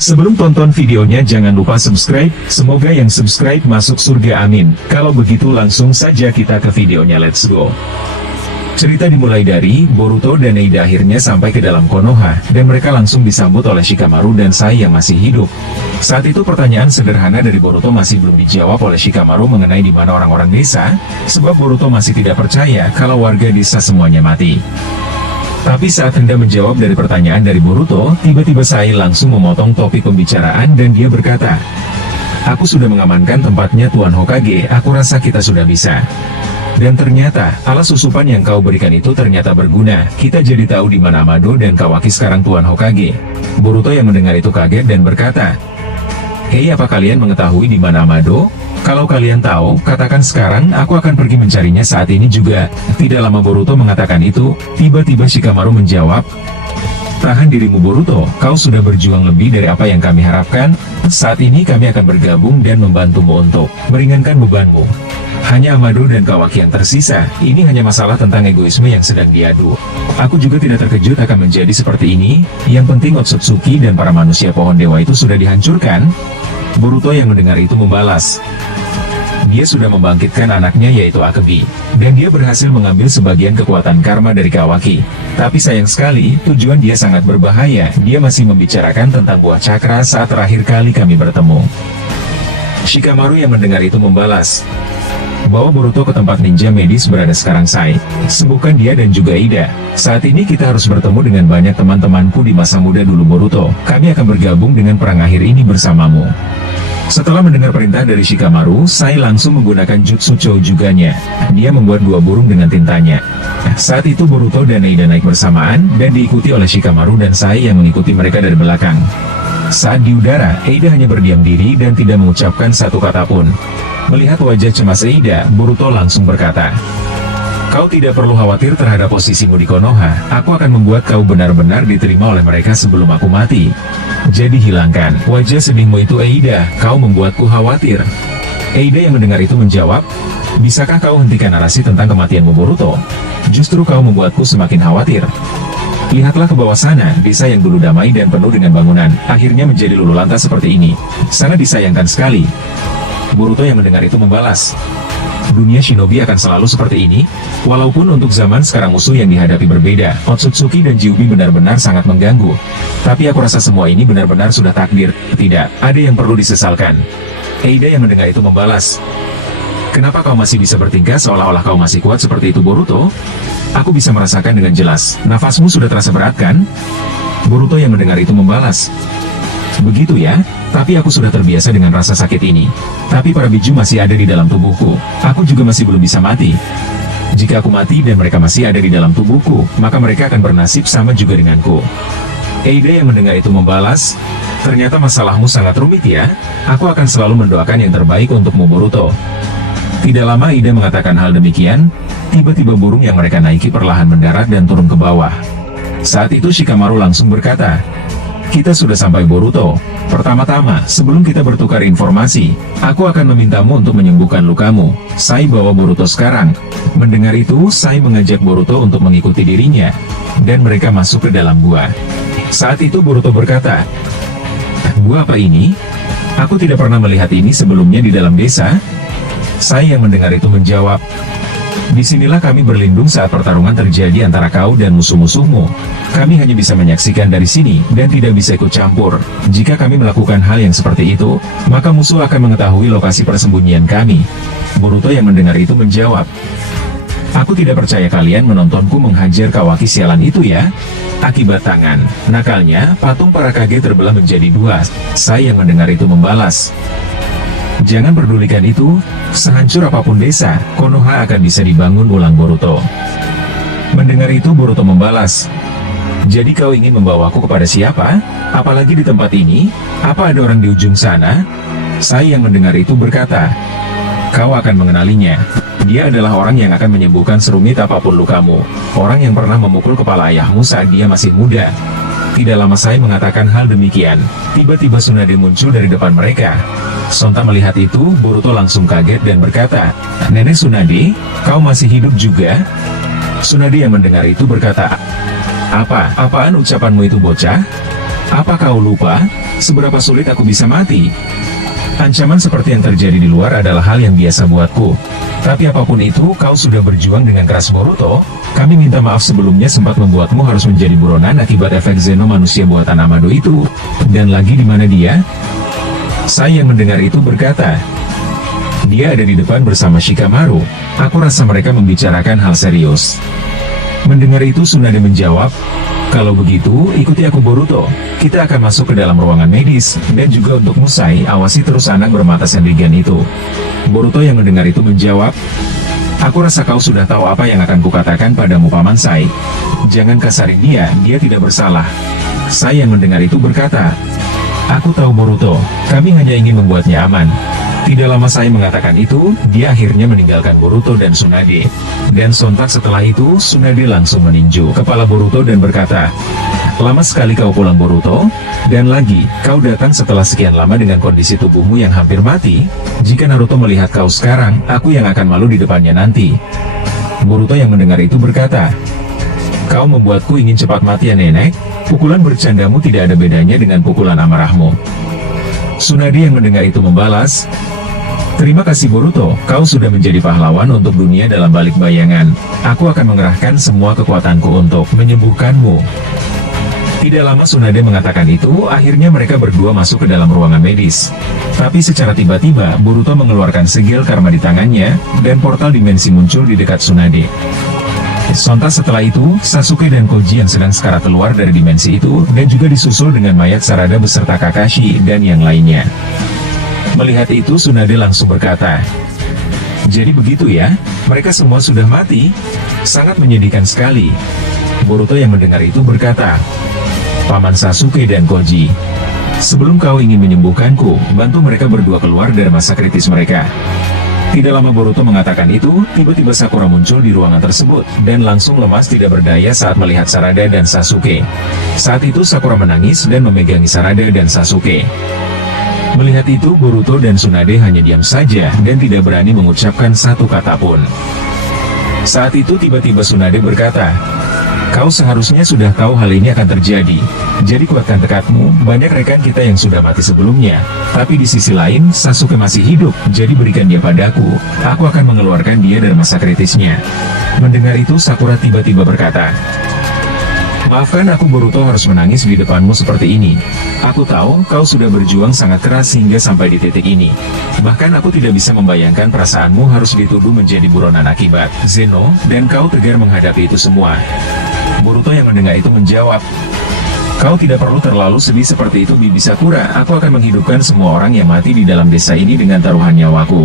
Sebelum tonton videonya jangan lupa subscribe, semoga yang subscribe masuk surga amin. Kalau begitu langsung saja kita ke videonya, let's go. Cerita dimulai dari Boruto dan Eida akhirnya sampai ke dalam Konoha, dan mereka langsung disambut oleh Shikamaru dan Sai yang masih hidup. Saat itu pertanyaan sederhana dari Boruto masih belum dijawab oleh Shikamaru mengenai di mana orang-orang desa, sebab Boruto masih tidak percaya kalau warga desa semuanya mati. Tapi saat hendak menjawab dari pertanyaan dari Boruto, tiba-tiba Sai langsung memotong topik pembicaraan dan dia berkata, "Aku sudah mengamankan tempatnya Tuan Hokage, aku rasa kita sudah bisa. Dan ternyata, alas susupan yang kau berikan itu ternyata berguna, kita jadi tahu di mana Amado dan Kawaki sekarang Tuan Hokage." Boruto yang mendengar itu kaget dan berkata, "Hei, apa kalian mengetahui di mana Amado? Kalau kalian tahu, katakan sekarang, aku akan pergi mencarinya saat ini juga." Tidak lama Boruto mengatakan itu, tiba-tiba Shikamaru menjawab, "Tahan dirimu Boruto, kau sudah berjuang lebih dari apa yang kami harapkan. Saat ini kami akan bergabung dan membantumu untuk meringankan bebanmu. Hanya Amado dan Kawaki yang tersisa, ini hanya masalah tentang egoisme yang sedang diadu. Aku juga tidak terkejut akan menjadi seperti ini, yang penting Otsutsuki dan para manusia pohon dewa itu sudah dihancurkan." Boruto yang mendengar itu membalas, "Dia sudah membangkitkan anaknya yaitu Akebi, dan dia berhasil mengambil sebagian kekuatan karma dari Kawaki. Tapi sayang sekali, tujuan dia sangat berbahaya, dia masih membicarakan tentang buah cakra saat terakhir kali kami bertemu." Shikamaru yang mendengar itu membalas, "Bawa Boruto ke tempat ninja medis berada sekarang Sai. Sembuhkan dia dan juga Ida. Saat ini kita harus bertemu dengan banyak teman-temanku di masa muda dulu Boruto. Kami akan bergabung dengan perang akhir ini bersamamu." Setelah mendengar perintah dari Shikamaru, Sai langsung menggunakan jutsu Choujuganya. Dia membuat dua burung dengan tintanya. Saat itu Boruto dan Eida naik bersamaan, dan diikuti oleh Shikamaru dan Sai yang mengikuti mereka dari belakang. Saat di udara, Eida hanya berdiam diri dan tidak mengucapkan satu kata pun. Melihat wajah cemas Eida, Boruto langsung berkata, "Kau tidak perlu khawatir terhadap posisimu di Konoha, aku akan membuat kau benar-benar diterima oleh mereka sebelum aku mati. Jadi hilangkan wajah sedihmu itu Eida, kau membuatku khawatir." Eida yang mendengar itu menjawab, "Bisakah kau hentikan narasi tentang kematianmu Boruto? Justru kau membuatku semakin khawatir. Lihatlah ke bawah sana, desa yang dulu damai dan penuh dengan bangunan, akhirnya menjadi luluh lantas seperti ini. Sangat disayangkan sekali." Boruto yang mendengar itu membalas, "Dunia shinobi akan selalu seperti ini. Walaupun untuk zaman sekarang musuh yang dihadapi berbeda, Otsutsuki dan Kyuubi benar-benar sangat mengganggu. Tapi aku rasa semua ini benar-benar sudah takdir. Tidak ada yang perlu disesalkan." Eida yang mendengar itu membalas, "Kenapa kau masih bisa bertingkah seolah-olah kau masih kuat seperti itu Boruto? Aku bisa merasakan dengan jelas, nafasmu sudah terasa berat kan?" Boruto yang mendengar itu membalas, "Begitu ya, tapi aku sudah terbiasa dengan rasa sakit ini. Tapi para biju masih ada di dalam tubuhku, aku juga masih belum bisa mati. Jika aku mati dan mereka masih ada di dalam tubuhku, maka mereka akan bernasib sama juga denganku." Eida yang mendengar itu membalas, "Ternyata masalahmu sangat rumit ya, aku akan selalu mendoakan yang terbaik untukmu Boruto." Tidak lama Ida mengatakan hal demikian, tiba-tiba burung yang mereka naiki perlahan mendarat dan turun ke bawah. Saat itu Shikamaru langsung berkata, "Kita sudah sampai Boruto. Pertama-tama, sebelum kita bertukar informasi, aku akan memintamu untuk menyembuhkan lukamu. Sai bawa Boruto sekarang." Mendengar itu, Sai mengajak Boruto untuk mengikuti dirinya, dan mereka masuk ke dalam gua. Saat itu Boruto berkata, "Gua apa ini? Aku tidak pernah melihat ini sebelumnya di dalam desa." Sai yang mendengar itu menjawab, "Disinilah kami berlindung saat pertarungan terjadi antara kau dan musuh-musuhmu. Kami hanya bisa menyaksikan dari sini, dan tidak bisa ikut campur. Jika kami melakukan hal yang seperti itu, maka musuh akan mengetahui lokasi persembunyian kami." Boruto yang mendengar itu menjawab, "Aku tidak percaya kalian menontonku menghajar Kawaki sialan itu ya." Akibat tangan nakalnya, patung para kage terbelah menjadi dua. Sai yang mendengar itu membalas, "Jangan pedulikan itu, sehancur apapun desa, Konoha akan bisa dibangun ulang Boruto." Mendengar itu Boruto membalas, "Jadi kau ingin membawaku kepada siapa? Apalagi di tempat ini? Apa ada orang di ujung sana?" Sai yang mendengar itu berkata, "Kau akan mengenalinya. Dia adalah orang yang akan menyembuhkan serumit apapun lukamu. Orang yang pernah memukul kepala ayahmu saat dia masih muda." Tidak lama Sai mengatakan hal demikian, tiba-tiba Tsunade muncul dari depan mereka. Sonta melihat itu, Boruto langsung kaget dan berkata, "Nenek Tsunade, kau masih hidup juga?" Tsunade yang mendengar itu berkata, Apaan ucapanmu itu bocah?" Apa kau lupa, seberapa sulit aku bisa mati? Ancaman seperti yang terjadi di luar adalah hal yang biasa buatku. Tapi apapun itu, kau sudah berjuang dengan keras Boruto. Kami minta maaf sebelumnya sempat membuatmu harus menjadi buronan akibat efek Zeno manusia buatan Amado itu. Dan lagi di mana dia? Sai yang mendengar itu berkata, dia ada di depan bersama Shikamaru. Aku rasa mereka membicarakan hal serius. Mendengar itu Tsunade menjawab, kalau begitu, ikuti aku Boruto. Kita akan masuk ke dalam ruangan medis, dan juga untuk Musai, awasi terus anak bermata sendirian itu. Boruto yang mendengar itu menjawab, aku rasa kau sudah tahu apa yang akan kukatakan padamu Paman Sai. Jangan kasarin dia tidak bersalah. Sai yang mendengar itu berkata, aku tahu Boruto, kami hanya ingin membuatnya aman. Tidak lama Sai mengatakan itu, dia akhirnya meninggalkan Boruto dan Tsunade. Dan sontak setelah itu, Tsunade langsung meninju kepala Boruto dan berkata, lama sekali kau pulang Boruto, dan lagi, kau datang setelah sekian lama dengan kondisi tubuhmu yang hampir mati. Jika Naruto melihat kau sekarang, aku yang akan malu di depannya nanti. Boruto yang mendengar itu berkata, kau membuatku ingin cepat mati ya nenek, pukulan bercandamu tidak ada bedanya dengan pukulan amarahmu. Tsunade yang mendengar itu membalas, terima kasih Boruto, kau sudah menjadi pahlawan untuk dunia dalam balik bayangan. Aku akan mengerahkan semua kekuatanku untuk menyembuhkanmu. Tidak lama Tsunade mengatakan itu, akhirnya mereka berdua masuk ke dalam ruangan medis. Tapi secara tiba-tiba, Boruto mengeluarkan segel karma di tangannya, dan portal dimensi muncul di dekat Tsunade. Sontak setelah itu, Sasuke dan Koji yang sedang sekarat keluar dari dimensi itu, dan juga disusul dengan mayat Sarada beserta Kakashi dan yang lainnya. Melihat itu Tsunade langsung berkata, jadi begitu ya, mereka semua sudah mati? Sangat menyedihkan sekali. Boruto yang mendengar itu berkata, Paman Sasuke dan Koji, sebelum kau ingin menyembuhkanku, bantu mereka berdua keluar dari masa kritis mereka. Tidak lama Boruto mengatakan itu, tiba-tiba Sakura muncul di ruangan tersebut, dan langsung lemas tidak berdaya saat melihat Sarada dan Sasuke. Saat itu Sakura menangis dan memegangi Sarada dan Sasuke. Melihat itu Boruto dan Tsunade hanya diam saja, dan tidak berani mengucapkan satu kata pun. Saat itu tiba-tiba Tsunade berkata, kau seharusnya sudah tahu hal ini akan terjadi. Jadi kuatkan tekadmu, banyak rekan kita yang sudah mati sebelumnya. Tapi di sisi lain, Sasuke masih hidup, jadi berikan dia padaku. Aku akan mengeluarkan dia dari masa kritisnya. Mendengar itu Sakura tiba-tiba berkata, maafkan aku Boruto harus menangis di depanmu seperti ini. Aku tahu, kau sudah berjuang sangat keras hingga sampai di titik ini. Bahkan aku tidak bisa membayangkan perasaanmu harus dituduh menjadi buronan akibat Zeno, dan kau tegar menghadapi itu semua. Boruto yang mendengar itu menjawab, kau tidak perlu terlalu sedih seperti itu Bibi Sakura, aku akan menghidupkan semua orang yang mati di dalam desa ini dengan taruhan nyawaku.